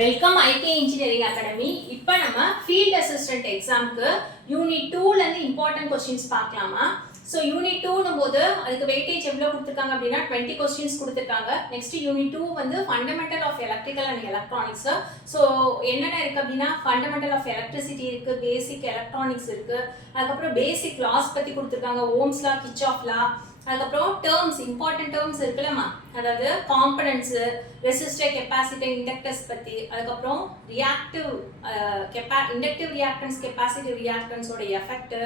Welcome ஐகே engineering academy. இப்போ நம்ம field assistant எக்ஸாம்க்கு யூனிட் 2லேருந்து இம்பார்ட்டன்ட் கொஸ்டின்ஸ் பார்க்கலாமா? ஸோ யூனிட் 2னும் போது அதுக்கு வெயிட்டேஜ் எவ்வளோ கொடுத்துருக்காங்க அப்படின்னா 20 கொஸ்டின்ஸ் கொடுத்துருக்காங்க. நெக்ஸ்ட் யூனிட் 2 வந்து fundamental of electrical and electronics. So என்னென்ன இருக்குது அப்படின்னா ஃபண்டமெண்டல் ஆஃப் எலக்ட்ரிசிட்டி இருக்குது, பேசிக் எலக்ட்ரானிக்ஸ் இருக்குது, அதுக்கப்புறம் பேசிக் லாஸ் பற்றி கொடுத்துருக்காங்க, ஓம்ஸ் லா, கிர்ச்சாஃப் லா, அதுக்கப்புறம் டேர்ம்ஸ், இம்பார்ட்டன்ட் டேர்ம்ஸ் இருக்குல்லம்மா, அதாவது காம்பனன்ட்ஸு, ரெசிஸ்டர், கெப்பாசிட்டர், இண்டக்டர்ஸ் பற்றி, அதுக்கப்புறம் ரியாக்டிவ் இண்டக்டிவ் ரியாக்டன்ஸ், கெப்பாசிட்டிவ் ரியாக்டன்ஸோட எஃபெக்ட்,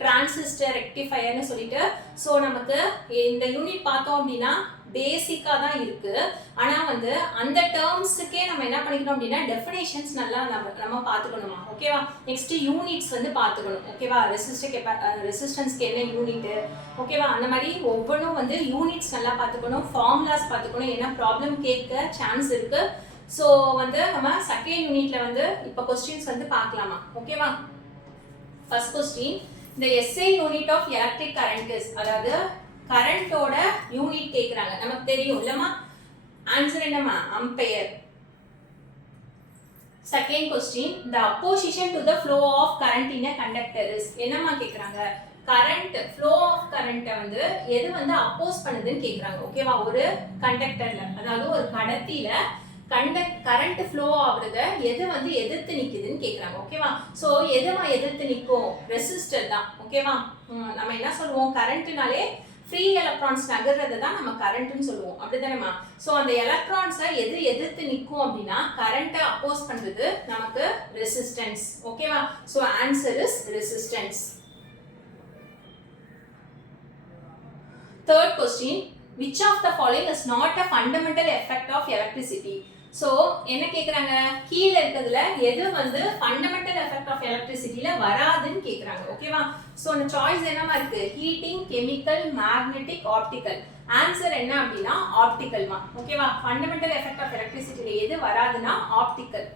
டிரான்சிஸ்டர், ரெக்டிஃபயர்னு சொல்லிட்டு. ஸோ நமக்கு இந்த யூனிட் பார்த்தோம் அப்படின்னா பேசிக்காக தான் இருக்குது. ஆனால் வந்து அந்த டேர்ம்ஸுக்கே நம்ம என்ன பண்ணிக்கணும் அப்படின்னா டெஃபினேஷன்ஸ் நல்லா நம்ம பார்த்துக்கணுமா, ஓகேவா? நெக்ஸ்ட் யூனிட்ஸ் வந்து பார்த்துக்கணும், ஓகேவா? ரெசிஸ்டன்ஸ்க்கு என்ன யூனிட்டு, ஓகேவா? அந்த மாதிரி ஒவ்வொன்றும் வந்து யூனிட்ஸ் நல்லா பார்த்துக்கணும், ஃபார்முலாஸ் பார்த்துக்கணும், ஏன்னா ப்ராப்ளம் கேட்க சான்ஸ் இருக்குது. ஸோ வந்து நம்ம செகண்ட் யூனிட்ல வந்து இப்போ கொஸ்டின்ஸ் வந்து பார்க்கலாமா, ஓகேவா? ஃபர்ஸ்ட் கொஸ்டின், இந்த SI unit of electric current is, அதாவது கரண்டோட யூனிட் கேக்குறாங்க, நமக்கு தெரியும் இல்லம்மா. ஆன்சர் என்னம்மா? Ampere. Second question, the opposition to the flow of current in a conductor is, என்னம்மா கேக்குறாங்க? கரண்ட், ஃப்ளோ ஆஃப் கரண்ட்டை வந்து எது வந்து அப்போஸ் பண்ணுதுன்னு கேக்குறாங்க, ஓகேவா? ஒரு கண்டக்டர்ல, அதாவது ஒரு கடத்தியில கரண்ட் ஃப்ளோ ஆகுறத எது வந்து எதிர்த்து நிக்குதுன்னு கேக்குறாங்க, ஓகேவா? ஸோ எதுமா எதிர்த்து நிற்கும்? ரெசிஸ்டர் தான், ஓகேவா? நம்ம என்ன சொல்லுவோம், கரண்ட்னாலே ஃப்ரீ எலக்ட்ரான்ஸ் நகர்றதை தான் நம்ம கரண்ட்னு சொல்லுவோம், அப்படிதானேம்மா? ஸோ அந்த எலக்ட்ரான்ஸை எது எதிர்த்து நிற்கும் அப்படின்னா கரண்ட்டை அப்போஸ் பண்றது நமக்கு ரெசிஸ்டன்ஸ், ஓகேவா? So answer is resistance. Third question, which of the following is not a fundamental effect of electricity? So என்ன கேட்குறாங்க, கீழே இருக்கிறதுல எது வந்து ஃபண்டமெண்டல் எஃபெக்ட் ஆஃப் எலக்ட்ரிசிட்டியில வராதுன்னு கேட்குறாங்க, ஓகேவா? ஸோ அந்த சாய்ஸ் என்னமா இருக்கு? Heating, chemical, magnetic, optical. Answer என்ன அப்படின்னா ஆப்டிக்கல்மா, ஓகேவா? ஃபண்டமெண்டல் எஃபெக்ட் ஆஃப் எலக்ட்ரிசிட்டியில எது வராதுன்னா optical.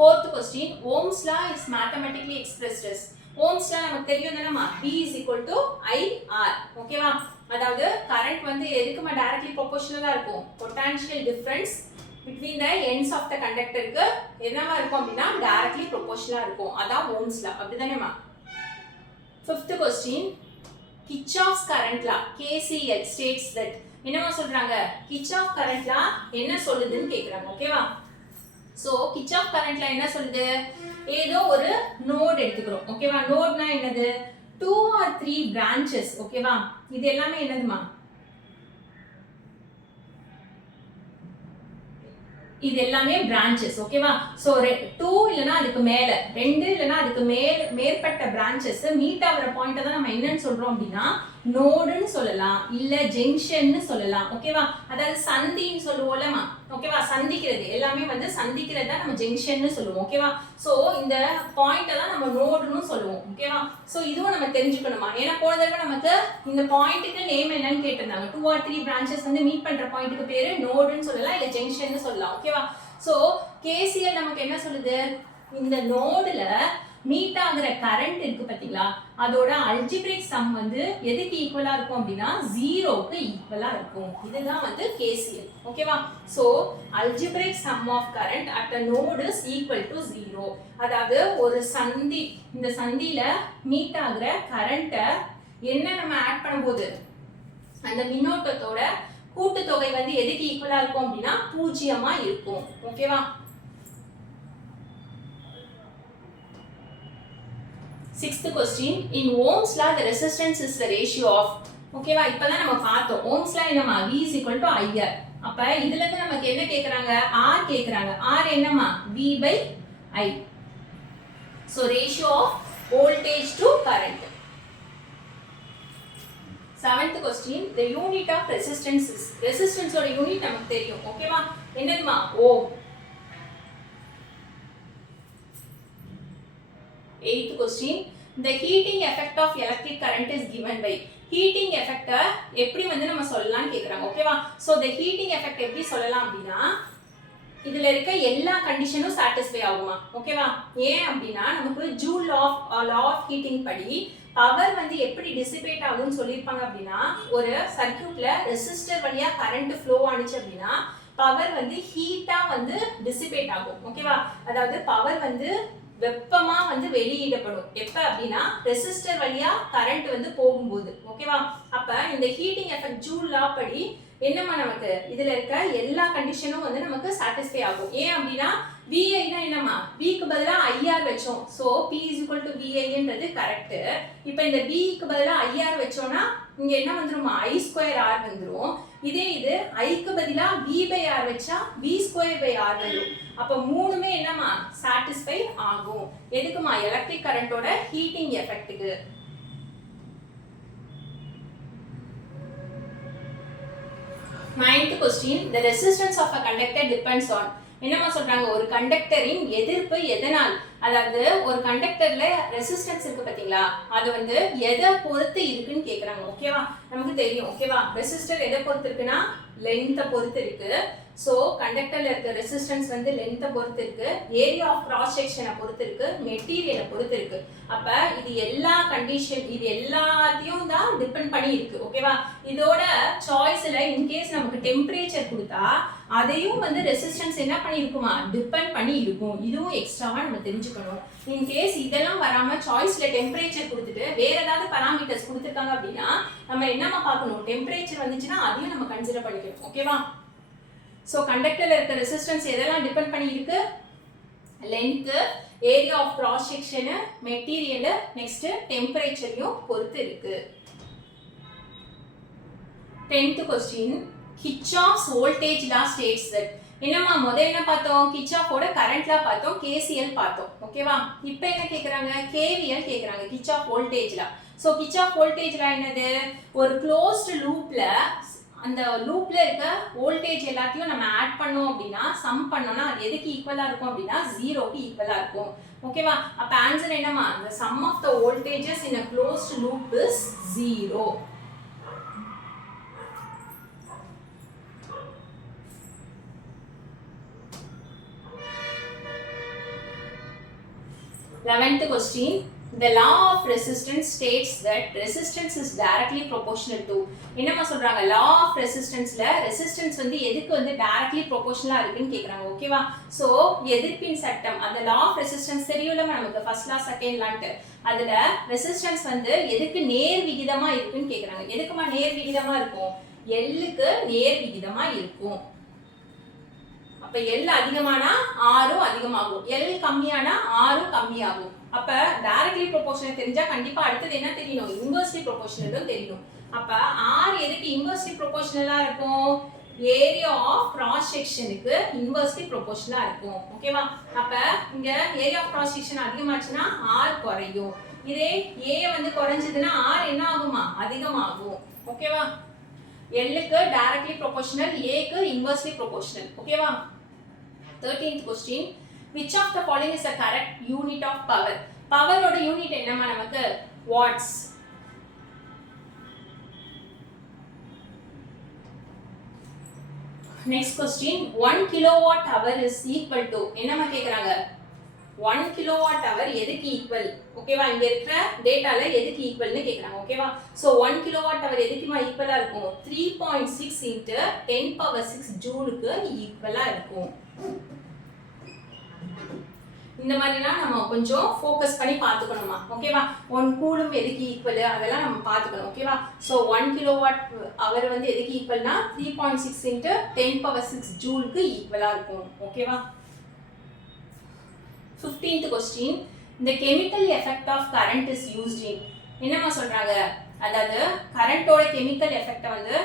Fourth question, Ohm's law is mathematically expressed as, Ohm's law நமக்கு தெரியும் தானேமா, V is equal to IR, ஓகேவா? அதாவது கரண்ட் வந்து எதுக்குமா டைரக்ட்லி ப்ரொபோர்ஷனலா இருக்கும், potential difference between the ends of the கண்டக்டருக்கு என்னவா இருக்கும் அப்படின்னா டைரக்ட்லி ப்ரொபோர்ஷனலா இருக்கும், அதான் ஓம்ஸ் லா, அப்படிதானேமா? Fifth question, Kirchhoff's current law KCL states that, என்னவா சொல்றாங்க? கிர்ச்சாஃப் கரண்ட் லா என்ன சொல்லுதுன்னு கேக்குறாங்க, ஓகேவா? ஸோ கிர்ச்சாஃப் கரண்ட் லா என்ன சொல்லுது? ஏதோ ஒரு நோட் எடுத்துக்கிறோம், ஓகேவா? நோட்னா என்னது? 2 or 3 பிரான்ச்சஸ், ஓகேவா? இது எல்லாமே என்னதுமா? இது எல்லாமே பிரான்ச்சஸ், ஓகேவா? ஸோ 2 இல்லைன்னா அதுக்கு மேல, 2 இல்லைன்னா அதுக்கு மேற்பட்ட பிரான்ச்சஸ் மீட் ஆகிற பாயிண்ட்டை தான் நம்ம என்னன்னு சொல்றோம் அப்படின்னா நோடுன்னு சொல்லலாம், இல்ல ஜங்ஷன்னு சொல்லலாம், ஓகேவா? அதாவது சந்தின்னு சொல்லுவோம்லமா, ஓகேவா? சந்திக்கிறது எல்லாமே வந்து சந்திக்கிறது தான் நம்ம ஜங்ஷன்னு சொல்லுவோம், ஓகேவா? ஸோ இந்த பாயிண்ட்டை தான் நம்ம நோடுன்னு சொல்லுவோம், ஓகேவா? ஸோ இதுவும் நம்ம தெரிஞ்சுக்கணுமா, ஏன்னா போன தடவை நமக்கு இந்த பாயிண்ட்டுக்கு நேம் என்னன்னு கேட்டிருந்தாங்க. 2 or 3 பிரான்ச்சஸ் வந்து மீட் பண்ற பாயிண்ட்டுக்கு பேரு நோடுன்னு சொல்லலாம், இல்ல ஜங்ஷன்னு சொல்லலாம், ஓகேவா? ஸோ KCL நமக்கு என்ன சொல்லுது? இந்த நோடுல மீட் ஆகுற கரண்ட் இருக்கு பாத்தீங்களா, அதோட அல்ஜிப்ரிக் சம் வந்து எதுக்கு ஈக்குவலா இருக்கும் அப்படின்னா 0க்கு ஈக்குவலா இருக்கும். இதுதான் வந்து KCL, ஓகேவா? So algebraic sum of current at a node is equal to 0. அதாவது ஒரு சந்தி, இந்த சந்தியில மீட் ஆகுற கரண்ட்டை என்ன நம்ம ஆட் பண்ணும்போது அந்த மின்னோட்டத்தோட கூட்டுத்தொகை வந்து எதுக்கு ஈக்குவலா இருக்கும் அப்படின்னா 0 இருக்கும், ஓகேவா? Sixth question, in Ohm's law the resistance is the ratio of, ஓகேவா? இப்பதான் நம்ம பார்த்தோம் Ohm's law என்னமா? V is equal to IR. அப்ப இதுல இருந்து நமக்கு என்ன கேக்குறாங்க? R கேக்குறாங்க. R என்னமா? V by I. So ratio of voltage to current. Seventh question, the unit of resistance is, resistance ஓட யூனிட் நமக்கு தெரியும், ஓகேவா? என்னதுமா? Ohm. Eighth question, the heating effect of electric current is given by, heating effect எப்படி வந்து நம்ம சொல்லலாம்னு கேக்குறாங்க, ஓகேவா? so the heating effect எப்படி சொல்லலாம் அப்படின்னா இதுல இருக்க எல்லா கண்டிஷனும் சாட்டிஸ்ஃபை ஆகுமா, ஓகேவா? ஏன் அப்படின்னா நமக்கு ஜூல் லா ஆஃப் ஹீட்டிங் படி பவர் வந்து எப்படி டிசிபேட் ஆகுதுன்னு சொல்லியிருப்பாங்க அப்படின்னா ஒரு சர்க்யூட்ல ரெசிஸ்டர் வழியா கரண்ட் ஃப்ளோ ஆனிச்சு அப்படின்னா பவர் வந்து ஹீட்டா வந்து டிசிபேட் ஆகும். ஓகேவா? அதாவது பவர் வந்து வெப்பமா வந்து வெளியிடப்படும். எப்ப அப்படின்னா ரெசிஸ்டர் வழியா கரண்ட் வந்து போகும்போது. ஓகேவா? அப்ப இந்த ஹீட்டிங் எஃபெக்ட் ஜூல் லா படி என்னமா நமக்கு இதுல இருக்க எல்லா கண்டிஷனும் வந்து நமக்கு சாட்டிஸ்ஃபை ஆகும். ஏன் அப்படின்னா VI னா என்னமா Vக்கு பதிலா IR வச்சோம். சோ P = VI ன்றது கரெக்ட். இப்போ இந்த B க்கு பதிலா IR வச்சோம்னா இங்க என்ன வந்துருமா I2R வந்துரும். இதே இது I க்கு பதிலா V/R வச்சா V2/R வந்துரும். அப்ப மூணுமே என்னமா சாட்டிஸ்ஃபை ஆகும். எதுக்குமா எலக்ட்ரிக் கரண்டோட ஹீட்டிங் எஃபெக்ட்டுக்கு. Ninth question, the resistance of a conductor depends on. என்னமா சொல்றாங்க ஒரு கண்டக்டரின் எதிர்ப்பு எதனால், அதாவது ஒரு கண்டக்டர்ல ரெசிஸ்டன்ஸ் இருக்கு பாத்தீங்களா, அது வந்து எதை பொறுத்து இருக்குன்னு கேக்குறாங்க. ஓகேவா? நமக்கு தெரியும். ஓகேவா? ரெசிஸ்டர் எதை பொறுத்து இருக்குன்னா லென்த்தை பொறுத்து இருக்கு. ஸோ கண்டக்டர்ல இருக்க ரெசிஸ்டன்ஸ் வந்து லென்த்தை பொறுத்து இருக்கு, ஏரியா ஆஃப் கிராஸ் செக்ஷனை பொறுத்து இருக்கு, மெட்டீரியலை பொறுத்து இருக்கு. அப்ப இது எல்லா கண்டிஷன் இது எல்லாத்தையும் தான் டிபெண்ட் பண்ணி இருக்கு. ஓகேவா? இதோட சாய்ஸ்ல இன்கேஸ் நமக்கு டெம்பரேச்சர் கொடுத்தா அதையும் வந்து ரெசிஸ்டன்ஸ் என்ன பண்ணி இருக்குமா டிபெண்ட் பண்ணி இருக்கும். இதுவும் எக்ஸ்ட்ராவா நம்ம தெரிஞ்சுக்கணும். இன்கேஸ் இதெல்லாம் வராம சாய்ஸ்ல டெம்பரேச்சர் கொடுத்துட்டு வேற ஏதாவது பராமீட்டர்ஸ் கொடுத்துருக்காங்க அப்படின்னா நம்ம என்னமா பார்க்கணும், டெம்பரேச்சர் வந்துச்சுன்னா அதையும் நம்ம கன்சிடர் பண்ணிக்கணும். ஓகேவா? ஸோ கண்டக்டர்ல இருக்க ரெசிஸ்டன்ஸ் எதெல்லாம் டிபெண்ட் பண்ணி இருக்கு, length, area of cross section, material, next டெம்பரேச்சரையும் பொறுத்து இருக்கு. 10th question, Kirchhoff's voltage law states that. என்னமா முதல்ல என்ன பார்த்தோம், கிர்ச்சாஃபோட கரண்ட் லா பார்த்தோம், KCL பார்த்தோம். ஓகேவா? இப்போ என்ன கேக்குறாங்க, KVL கேக்குறாங்க, Kirchhoff voltage law. So Kirchhoff voltage law என்னது, ஒரு க்ளோஸ்ட் லூப்ல அந்த லூப்ல இருக்க வோல்டேஜ் எல்லாத்தையும் நம்ம ஆட் பண்ணோம் அப்படின்னா சம் பண்ணோம்னா அது எதுக்கு ஈக்குவலா இருக்கும் அப்படின்னா 0க்கு ஈக்குவலா இருக்கும். ஓகேவா? அப்ப ஆன்சர் என்னமா, the sum of the voltages in a closed loop is 0. Eleventh question, the law of resistance states that resistance is directly proportional to. என்னமா சொல்றாங்க, law of resistanceல resistance வந்து எதுக்கு வந்து directly proportional இருக்குன்னு கேக்குறாங்க. ஓகேவா? சோ எதிர்ப்பின் சட்டம், அந்த law of resistance தெரியும்ல நமக்கு, first law second lawன்ட்டு. அதுல resistance வந்து எதுக்கு நேர் விகிதமா இருக்குன்னு கேக்குறாங்க. எதுக்குமா நேர் விகிதமா இருக்கும், Lக்கு நேர் விகிதமா இருக்கும். அப்ப L அதிகமானா R அதிகமாகும், L கம்மியானா R கம்மியாகும். அப்ப டைரக்ட்லி ப்ரொபோர்ஷனல் தெரிஞ்சா கண்டிப்பா அடுத்து என்ன தெரியணும், இன்வெர்ஸ்லி ப்ரொபோர்ஷனலும் தெரியணும். அப்ப R எதுக்கு இன்வெர்ஸ்லி ப்ரொபோர்ஷனலா இருக்கும், ஏரியா ஆஃப் கிராஸ் செக்ஷனுக்கு இன்வெர்ஸ்லி ப்ரொபோர்ஷனலா இருக்கும். ஓகேவா? அப்ப இங்க ஏரியா ஆஃப் கிராஸ் செக்ஷன் அதிகமாச்சுன்னா R குறையும். இதே A வந்து குறைஞ்சதுன்னா R என்ன ஆகுமா அதிகமாகும். ஓகேவா? Lக்கு டைரக்ட்லி ப்ரொபோர்ஷனல், Aக்கு இன்வெர்ஸ்லி ப்ரொபோர்ஷனல். ஓகேவா? 13th question, which of the following is a correct unit of power? Power ஓட யூனிட் என்னமா நமக்கு, watts. Next question, 1 kilowatt hour is equal to. என்னமா கேக்குறாங்க, 1 kilowatt hour எதுக்கு ஈக்குவல். ஓகேவா? இங்க இருக்கிற டேட்டால எதுக்கு ஈக்குவல்னு கேக்குறாங்க. ஓகேவா? சோ 1 kilowatt hour எதுக்குமா ஈக்குவலா இருக்கும், 3.6 into 10⁻⁶ ஜூலுக்கு ஈக்குவலா இருக்கும். இந்த மாதிரிலாம் நம்ம கொஞ்சம் ஃபோக்கஸ் பண்ணி பார்த்துக்கணுமா. ஓகேவா? 1 கூலும் எதுக்கு ஈக்குவல் அதெல்லாம் நம்ம பார்த்துக்கணும். ஓகேவா? ஸோ 1 கிலோவாட் அவர் வந்து எதுக்கு ஈக்குவல்னா 3.6 into 10⁻⁶ ஜூலுக்கு ஈக்குவலாக இருக்கும். ஓகேவா? 15th question, the chemical effect of current is used in. என்னமா சொல்றாங்க, அதாவது கரண்டோட கெமிக்கல் எஃபெக்ட்டை வந்து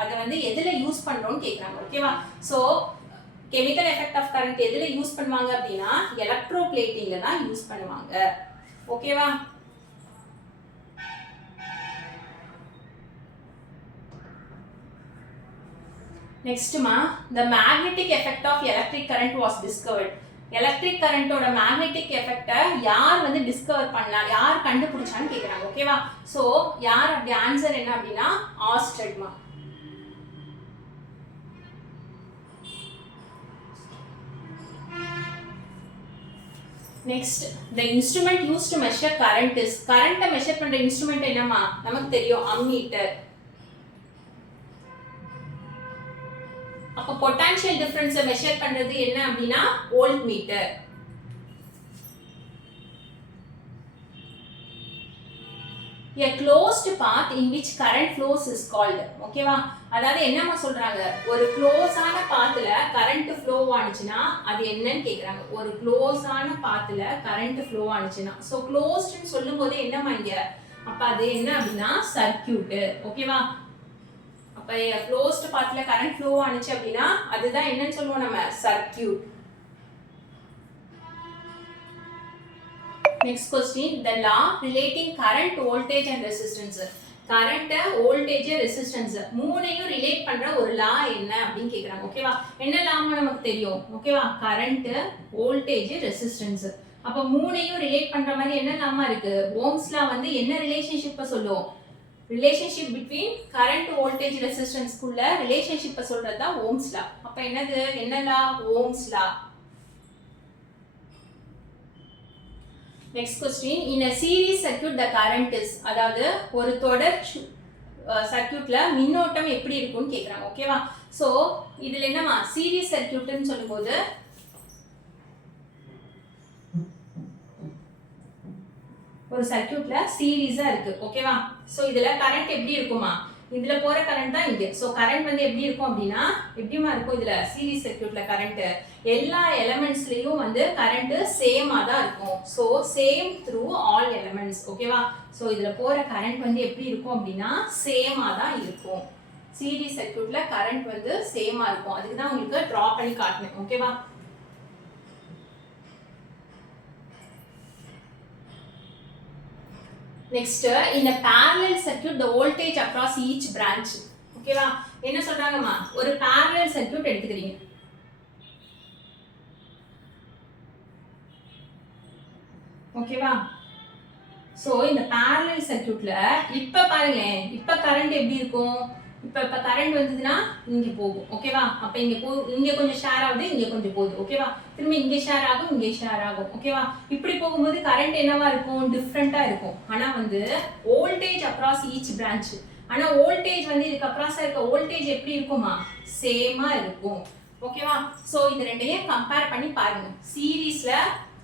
அதை வந்து எதில் யூஸ் பண்ணுறோன்னு கேட்குறாங்க. ஓகேவா? So chemical effect of current எதுல யூஸ் பண்ணுவாங்க அப்படின்னா எலக்ட்ரோபிளேட்டிங்ல தான் யூஸ் பண்ணுவாங்க. ஓகேவா? நெக்ஸ்ட்மா, the magnetic effect of electric current was discovered. Electric கரண்டோட மேக்னெட்டிக் எஃபெக்ட்டை யார் வந்து டிஸ்கவர் பண்ணா, யார் கண்டுபிடிச்சான்னு கேட்குறாங்க. ஓகேவா? ஸோ யார் அப்படி ஆன்சர் என்ன அப்படின்னா ஆர்ஸ்டெட்மா. Next, the instrument used to measure current is. Current measure பண்ற instrument என்னமா நமக்கு தெரியும், ammeter. அப்ப பொட்டன்ஷியல் டிஃபரன்ஸை மெஷர் பண்றது என்ன அப்படின்னா volt metre. A closed path in which current flows is called. ஓகேவா? அதாவது என்னமா சொல்றாங்க, ஒரு க்ளோஸான பாத்ல கரண்ட் ஃப்ளோ ஆனிச்சுனா அது என்னன்னு கேக்குறாங்க. ஒரு க்ளோஸான பாத்ல கரண்ட் ஃப்ளோ ஆனிச்சுனா, சோ க்ளோஸ்ட்னு சொல்லும்போது என்னமா இங்க, அப்ப அது என்ன அப்படினா சர்க்யூட். ஓகேவா? அப்ப க்ளோஸ்ட் பாத்ல கரண்ட் ஃப்ளோ ஆனிச்சு அப்படினா அதுதான் என்னன்னு சொல்லுவோம் நம்ம, circuit. Next question, the law relating current, voltage and resistance. current, voltage, resistance மூணையும் ரிலேட் பண்ற ஒரு லா என்ன அப்படினு கேக்குறாங்க. ஓகேவா? என்ன லான்னு நமக்கு தெரியும். ஓகேவா? current, voltage, resistance. அப்ப மூணையும் ரிலேட் பண்ற மாதிரி என்ன லாமா இருக்கு, ஓம்ஸ் லா வந்து என்ன ரிலேஷன்ஷிப்பை சொல்லும், relationship between current, voltage, resistance குள்ள ரிலேஷன்ஷிப்பை சொல்றதா ஓம்ஸ் லா. அப்ப என்னது, என்ன law, Ohm's law. Next question, in a series circuit the current is, அதாவது ஒரு தொடர் சர்க்யூட்ல மின்னோட்டம் எப்படி இருக்கும்னு கேக்குறாங்க. ஓகேவா? சோ இதுல என்னமா சீரிஸ் சர்க்யூட்னு சொல்லும்போது ஒரு சர்க்யூட்ல சீரிஸா இருக்கு. ஓகேவா? சோ இதுல கரண்ட் எப்படி இருக்குமா, இதுல போற கரண்ட் தான் இங்க. சோ கரண்ட் வந்து எப்படி இருக்கும் அப்படினா எப்படிமா இருக்கும், இதுல சீரிஸ் சர்க்யூட்ல கரண்ட் எல்லா எலிமெண்ட்ஸ்லயும் வந்து கரண்ட் சேமா தான் இருக்கும். So same through all elements. ஓகேவா? சோ இதுல போற கரண்ட் வந்து எப்படி இருக்கும் அப்படினா சேமா தான் இருக்கும். சீரிஸ் சர்க்யூட்ல கரண்ட் வந்து சேமா இருக்கும். அதுக்கு தான் உங்களுக்கு டிரா பண்ணி காட்டுனேன். ஓகேவா? Next, in a parallel circuit the voltage across each branch. ஓகேவா? என்ன சொல்றாங்கம்மா, ஒரு parallel circuit எடுத்துக்கிறீங்க. ஓகேவா? சோ இந்த parallel circuitல இப்ப பாருங்க, இப்ப கரண்ட் எப்படி இருக்கும், இப்ப கரண்ட் வந்ததுன்னா இங்க போகும். ஓகேவா? அப்ப இங்க கொஞ்சம் ஷேர் ஆகுது, இங்க கொஞ்சம் போகுது. ஓகேவா? திரும்ப இங்க ஷேர் ஆகும், இங்க ஷேர் ஆகும். ஓகேவா? இப்படி போகும்போது கரண்ட் என்னவா இருக்கும், டிஃபரெண்டா இருக்கும். ஆனா வந்து வோல்டேஜ் அக்ராஸ் ஈச் பிரான்ச், ஆனா வோல்டேஜ் வந்து இதுக்கு அக்ராஸா இருக்க வோல்டேஜ் எப்படி இருக்குமா, சேமா இருக்கும். ஓகேவா? சோ இது ரெண்டையும் கம்பேர் பண்ணி பாருங்க. சீரிஸ்ல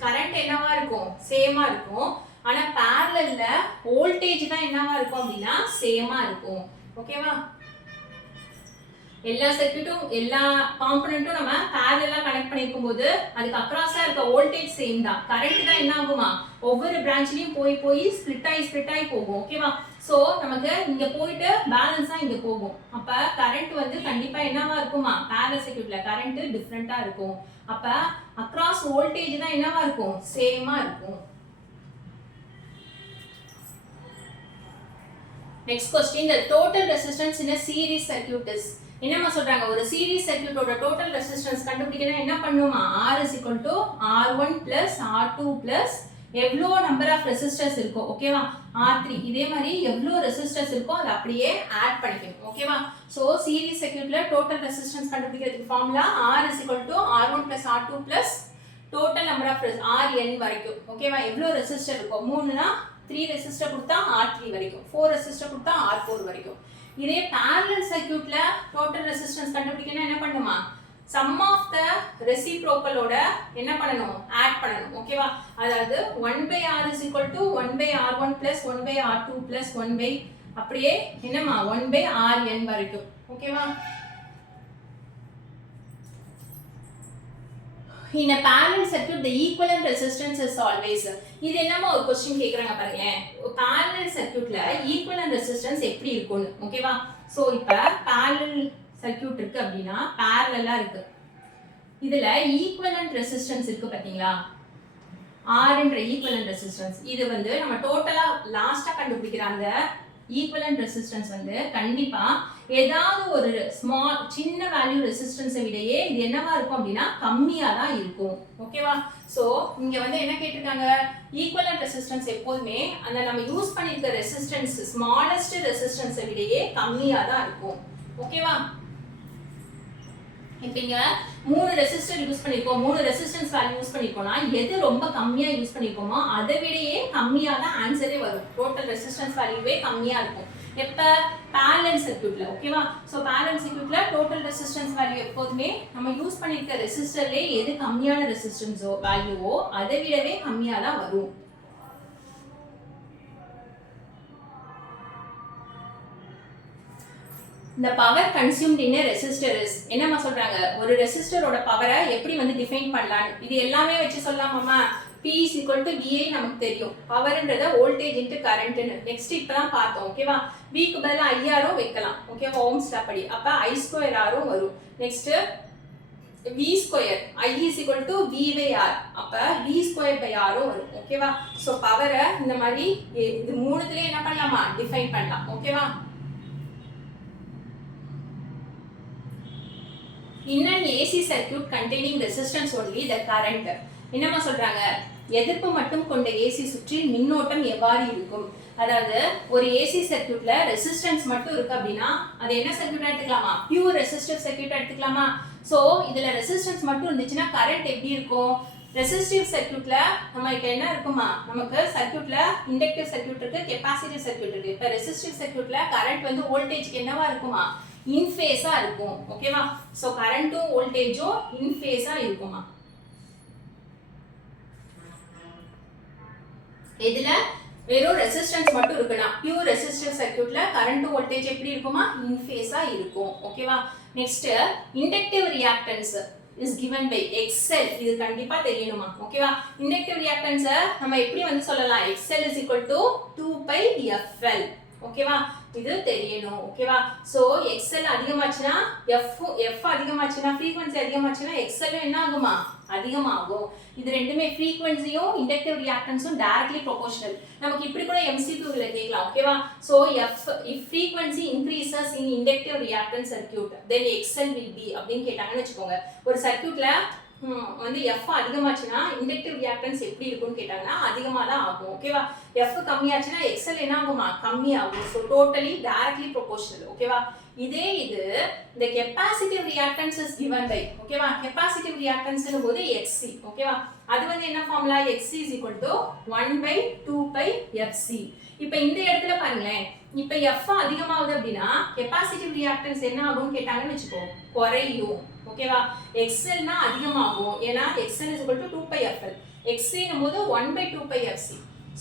கரண்ட் என்னவா இருக்கும், சேமா இருக்கும். ஆனா parallelல வோல்டேஜ் தான் என்னவா இருக்கும் அப்படின்னா சேமா இருக்கும். ஓகேவா? எல்லா சர்க்யூட்டும் எல்லா காம்போனன்ட்டும் நம்ம parallel-ஆ கனெக்ட் பண்ணிருக்கும் போது அதுக்கு அக்ராஸா இருக்க வோல்டேஜ் சேம் தான். கரண்ட் தான் என்ன ஆகுமா, ஒவ்வொரு பிரான்ச்லயும் போய் ஸ்ப்ளிட் ஆகி போகும். ஓகேவா? சோ நமக்கு இங்க போயிட்டு பேலன்ஸா இங்க போகும். அப்ப கரண்ட் வந்து கண்டிப்பா என்னவா இருக்குமா, parallel சர்க்யூட்ல கரண்ட் டிஃபரெண்டா இருக்கும். அப்ப அக்ராஸ் வோல்டேஜ் தான் என்னவா இருக்கும், சேமா இருக்கும். Next question, the total resistance in a series circuit is. என்னமா சொல்றாங்க, ஒரு சீரிஸ் சர்க்யூட்டோட டோட்டல் ரெசிஸ்டன்ஸ் கண்டுபிடிக்கணும். என்ன பண்ணுமா, R is equal to R1 plus R2 plus எவ்வளோ நம்பர் ஆஃப் ரெசிஸ்டர்ஸ் இருக்கோ. ஓகேவா? R3 இதே மாதிரி எவ்வளோ ரெசிஸ்டர்ஸ் இருக்கோ அதை அப்படியே ஆட் பண்ணிக்கணும். ஓகேவா? ஸோ சீரிஸ் சர்க்யூட்ல டோட்டல் ரெசிஸ்டன்ஸ் கண்டுபிடிக்கிறதுக்கு formula R is equal to R1 plus R2 plus total number of Rn வரைக்கும். ஓகேவா? எவ்வளோ ரெசிஸ்டர் இருக்கோ, 3னா 3 ரெசிஸ்டர் கொடுத்தா R3 வரைக்கும், 4 ரெசிஸ்டர் கொடுத்தா R4 வரைக்கும். இதே parallel சர்க்யூட்ல டோட்டல் ரெசிஸ்டன்ஸ் கண்டுபிடிக்கணும். என்ன பண்ணுமா, sum of the reciprocal ஓட என்ன பண்ணணும், ஆட் பண்ணணும். ஓகேவா? அதாவது 1/R is equal to 1/R1 plus 1/R2 plus 1 அப்படியே என்னமா 1/Rn வரைக்கும். ஓகேவா? In a parallel circuit the equivalent resistance is always. இது என்னமா ஒரு क्वेश्चन கேக்குறாங்க பாருங்க. parallel circuitல equivalent resistance எப்படி இருக்கும். ஓகேவா? சோ இப்ப parallel circuit இருக்கு அப்படினா parallel-ஆ இருக்கு. இதுல equivalent resistance இருக்கு பாத்தீங்களா, R என்ற equivalent resistance. இது வந்து நம்ம டோட்டலா லாஸ்டா கண்டுபிடிக்கிற அந்த ஈக்குவலன்ட் ரெசிஸ்டன்ஸ் வந்து கண்டிப்பா ஏதாவது ஒரு ஸ்மால் சின்ன வேல்யூ ரெசிஸ்டன்ஸை விடையே இது என்னவா இருக்கும் அப்படின்னா கம்மியா தான் இருக்கும். ஓகேவா? சோ இங்க வந்து என்ன கேட்டிருக்காங்க, ஈக்குவலன்ட் ரெசிஸ்டன்ஸ் எப்போதுமே அந்த நம்ம யூஸ் பண்ணிருக்க ரெசிஸ்டன்ஸ் ஸ்மாலஸ்ட் ரெசிஸ்டன்ஸை விடையே கம்மியா தான் இருக்கும். ஓகேவா? இப்போ இங்க 3 ரெசிஸ்டர் யூஸ் பண்ணிருக்கோம், 3 ரெசிஸ்டன்ஸ் வேல்யூ யூஸ் பண்ணிருக்கோம்னா எது ரொம்ப கம்மியா யூஸ் பண்ணிருக்கோமோ அதை விடையே கம்மியா தான் ஆன்சரே வரும். டோட்டல் ரெசிஸ்டன்ஸ் வேல்யூவே கம்மியா இருக்கும். எப்ப parallel சர்க்யூட்ல ஓகேவா சோ parallel சர்க்யூட்ல டோட்டல் ரெசிஸ்டன்ஸ் வேல்யூ எப்போதுமே நம்ம யூஸ் பண்ணிருக்க ரெசிஸ்டர்லயே எது கம்மியான ரெசிஸ்டன்ஸோ வேல்யூவோ அதை விடவே கம்மியா தான் வரும் the power consumed in a resistor is என்னமா சொல்றாங்க ஒரு ரெசிஸ்டரோட பவரை எப்படி வந்து டிஃபைன் பண்ணலாம் இது எல்லாமே வச்சு சொல்லலாமாமா P is equal to VI நமக்கு தெரியும் பவர்ன்றத வோல்டேஜ் இன்டு கரண்ட் நெக்ஸ்ட் இப்பதான் பார்த்தோம் ஓகேவா V க்கு பதிலா IR வைக்கலாம் ஓகேவா ஓம்ஸ் லா படி அப்ப I ஸ்கொயர் R வரும் next V square I is equal to V by R அப்ப V ஸ்கொயர் by R வரும் ஓகேவா சோ பவரை இந்த மாதிரி இது மூணுத்துலயே என்ன பண்ணலாமா டிஃபைன் பண்ணலாம் ஓகேவா In an AC circuit containing resistance only the current என்னமா சொல்றாங்க எதிர்ப்பு மட்டும் கொண்ட AC சுற்றில் மின்னோட்டம் எவ்வாறு இருக்கும் அதாவது ஒரு AC சர்க்யூட்ல ரெசிஸ்டன்ஸ் மட்டும் இருக்கு அப்படினா அது என்ன சர்க்யூட் எடுத்துக்கலாமா பியூர் ரெசிஸ்டிவ் சர்க்யூட் எடுத்துக்கலாமா சோ இதுல ரெசிஸ்டன்ஸ் மட்டும் இருந்துச்சுனா கரண்ட் எப்படி இருக்கும் ரெசிஸ்டிவ் சர்க்யூட்ல நமக்கு என்ன இருக்குமா நமக்கு சர்க்யூட்ல இண்டக்டிவ் சர்க்யூட் இருக்கு கெபாசிட்டிவ் சர்க்யூட் இருக்கு இப்ப ரெசிஸ்டிவ் சர்க்யூட்ல கரண்ட் வந்து வோல்டேஜ்க்கு என்னவா இருக்குமா இன் ஃபேஸா இருக்கும் ஓகேவா சோ கரண்ட்டும் வோல்டேஜும் இன் ஃபேஸா இருக்குமா இதுல வெறும் ரெசிஸ்டன்ஸ் மட்டும் இருக்குனா பியூர் ரெசிஸ்டிவ் சர்க்யூட்ல கரண்ட் வோல்டேஜ் எப்படி இருக்குமா இன் ஃபேஸா இருக்கும் ஓகேவா next inductive reactance is given by XL இது கண்டிப்பா தெரியணுமா ஓகேவா இண்டக்டிவ் ரியாக்டன்ஸ் நம்ம எப்படி வந்து சொல்லலாம் XL is equal to 2 pi FL ஓகேவா இது தெரியணும் ஓகேவா so XL அதிகமாச்சுனா F அதிகமாச்சுனா frequency அதிகமாச்சுனா XL என்ன ஆகுமா அதிகமாகும் இது ரெண்டுமே frequencyயும் inductive reactanceம் directly proportional நமக்கு இப்படி கூட MCQ ல கேட்கலாம் ஓகேவா so if frequency increases in inductive reactance circuit then XL will be அப்படினு கேட்டாங்கன்னு வெச்சுக்கோங்க ஒரு சர்க்யூட்ல வந்து F அதிகமாச்சுனா இண்டக்டிவ் ரியாக்டன்ஸ் எப்படி இருக்கும்னு கேட்டாங்கன்னா அதிகமா தான் ஆகும் ஓகேவா F கம்மியாச்சுனா XL என்ன ஆகுமா கம்மி ஆகும் சோ டோட்டலி டைரக்ட்லி ப்ரொபோர்ஷனல் ஓகேவா இதே இது இந்த capacitive reactance is given by ஓகேவா கெபாசிட்டிவ் ரியாக்டன்ஸ்னு போது XC ஓகேவா அது வந்து என்ன formula XC is equal to 1 by 2 pi FC இப்போ இந்த இடத்துல பாருங்களேன் இப்போ F அதிகமாகுது அப்படினா கெபாசிட்டிவ் ரியாக்டன்ஸ் என்ன ஆகும்னு கேட்டாங்கன்னு வெச்சுக்கோ குறையும் ஓகேவா XL னா அதிகமாகும் ஏனா XL is equal to 2 pi FL XC னும்போது 1 by 2 pi FC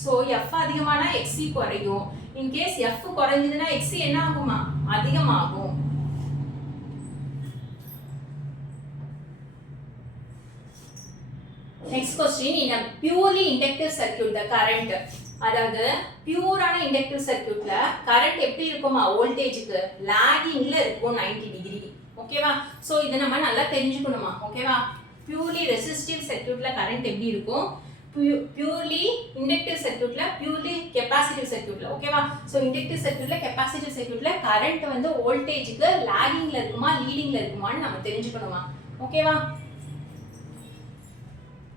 so F அதிகமானா XC குறையும் in case F குறைஞ்சதுனா XC என்ன ஆகுமா அதிகமாகும் next question in a purely inductive circuit the current அதாவது பியூரான இண்டக்டிவ் சர்க்யூட்ல கரண்ட் எப்படி இருக்குமா வோல்டேஜ்க்கு லாகிங்ல இருக்கும் 90 டிகிரி ஓகேவா சோ இத நம்ம நல்லா தெரிஞ்சுக்கணுமா ஓகேவா பியூர்லி ரெசிஸ்டிவ் சர்க்யூட்ல கரண்ட் எப்படி இருக்கும் பியூர்லி இண்டக்டிவ் சர்க்யூட்ல பியூர்லி கெபாசிட்டிவ் சர்க்யூட்ல ஓகேவா சோ இண்டக்டிவ் சர்க்யூட்ல கெபாசிட்டிவ் சர்க்யூட்ல கரண்ட் வந்து வோல்டேஜ்க்கு லாகிங்ல இருக்குமா லீடிங்ல இருக்குமான்னு நம்ம தெரிஞ்சுக்கணுமா ஓகேவா